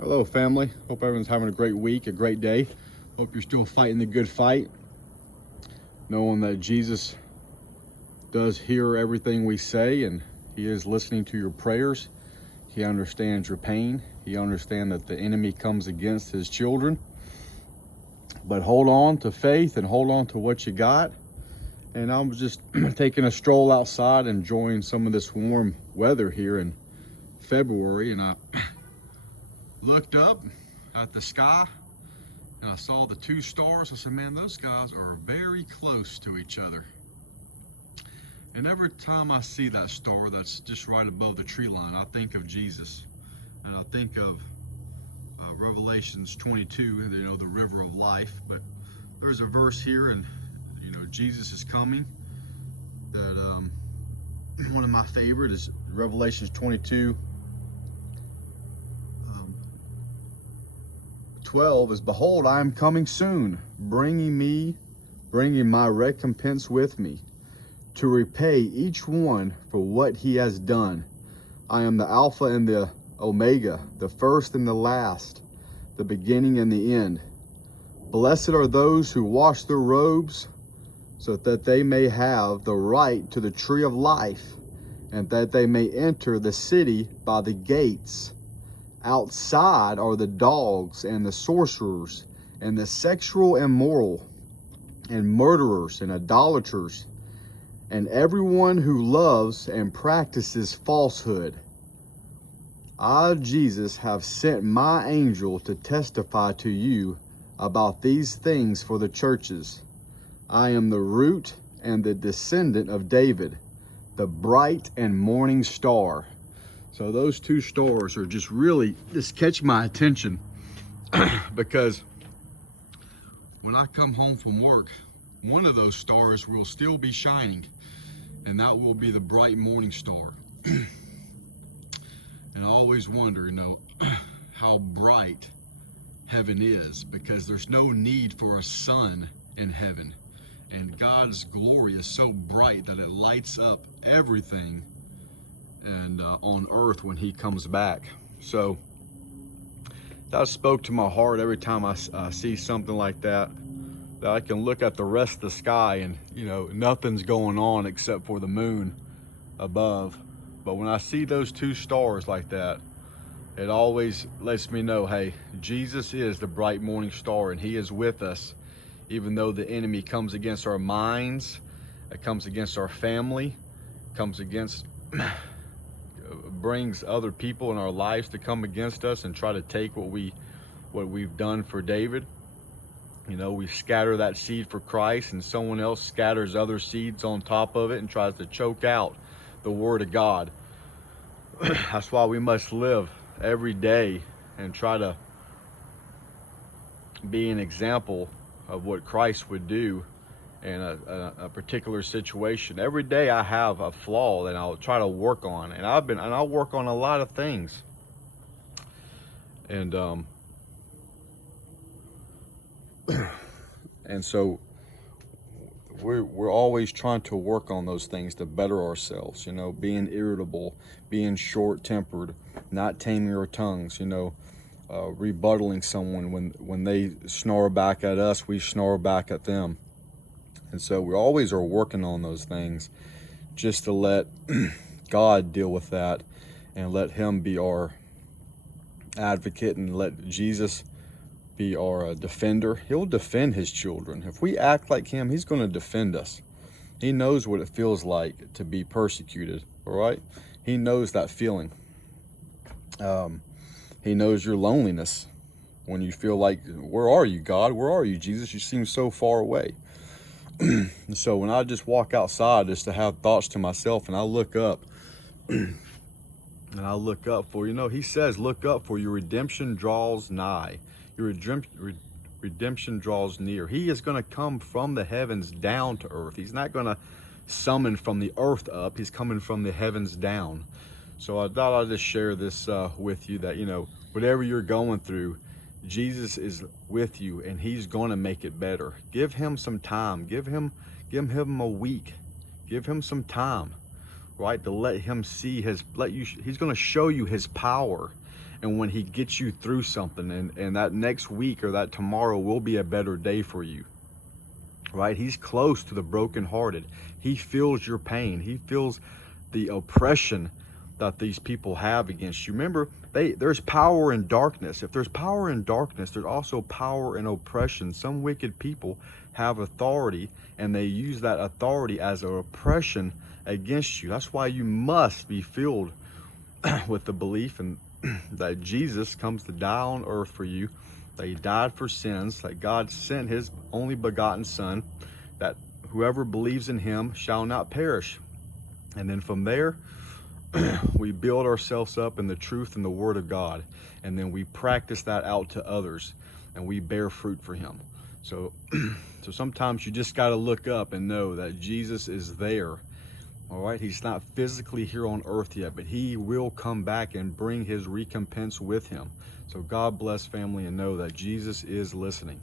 Hello, family. Hope everyone's having a great week, a great day. Hope you're still fighting the good fight, knowing that Jesus does hear everything we say and he is listening to your prayers. He understands your pain. He understands that the enemy comes against his children. But hold on to faith and hold on to what you got. And I'm just taking a stroll outside, enjoying some of this warm weather here in February, and I looked up at the sky and I saw the two stars. I said, man, those guys are very close to each other. And every time I see that star that's just right above the tree line, I think of Jesus. And I think of Revelations 22, you know, the river of life. But there's a verse here, and you know, Jesus is coming, that one of my favorite is Revelations 22, 12 is, behold, I am coming soon, bringing my recompense with me, to repay each one for what he has done. I am the Alpha and the Omega, the first and the last, the beginning and the end. Blessed are those who wash their robes, so that they may have the right to the tree of life, and that they may enter the city by the gates. Outside are the dogs and the sorcerers and the sexual immoral and murderers and idolaters and everyone who loves and practices falsehood. I, Jesus, have sent my angel to testify to you about these things for the churches. I am the root and the descendant of David, the bright and morning star. So those two stars are just really just catch my attention because when I come home from work, one of those stars will still be shining, and that will be the bright morning star. And I always wonder, you know, how bright heaven is, because there's no need for a sun in heaven. And God's glory is so bright that it lights up everything and on earth when he comes back. So that spoke to my heart every time I see something like that, that I can look at the rest of the sky and, you know, nothing's going on except for the moon above. But when I see those two stars like that, it always lets me know, hey, Jesus is the bright morning star, and he is with us. Even though the enemy comes against our minds, it comes against our family, comes against, brings other people in our lives to come against us and try to take what we've done for David. You know, we scatter that seed for Christ, and someone else scatters other seeds on top of it and tries to choke out the word of God. That's why we must live every day and try to be an example of what Christ would do in a particular situation. Every day I have a flaw that I'll try to work on, and I'll work on a lot of things. And and so we're always trying to work on those things to better ourselves, you know, being irritable, being short-tempered, not taming our tongues, you know, rebuttaling someone when they snarl back at us, we snarl back at them. And so we always are working on those things, just to let God deal with that and let him be our advocate, and let Jesus be our defender. He'll defend his children. If we act like him, he's going to defend us. He knows what it feels like to be persecuted, all right? He knows that feeling. He knows your loneliness when you feel like, where are you, God? Where are you, Jesus? You seem so far away. So when I just walk outside just to have thoughts to myself, and I look up, and I look up for, you know, he says, look up, for your redemption draws nigh. Your redemption draws near. He is going to come from the heavens down to earth. He's not going to summon from the earth up. He's coming from the heavens down. So I thought I'd just share this with you, that, you know, whatever you're going through, Jesus is with you, and he's going to make it better. Give him some time. Give him a week. Give him some time, right? To let him see he's going to show you his power. and when he gets you through something, and that next week or that tomorrow will be a better day for you, right? He's close to the brokenhearted. He feels your pain. He feels the oppression that these people have against you. Remember, there's power in darkness. If there's power in darkness, there's also power in oppression. Some wicked people have authority, and they use that authority as an oppression against you. That's why you must be filled with the belief and that Jesus comes to die on earth for you, that he died for sins, that God sent his only begotten Son, that whoever believes in him shall not perish. And then from there, we build ourselves up in the truth and the word of God, and then we practice that out to others, and we bear fruit for him. So so sometimes you just got to look up and know that Jesus is there. All right, he's not physically here on earth yet, but he will come back and bring his recompense with him. So God bless, family, and know that Jesus is listening.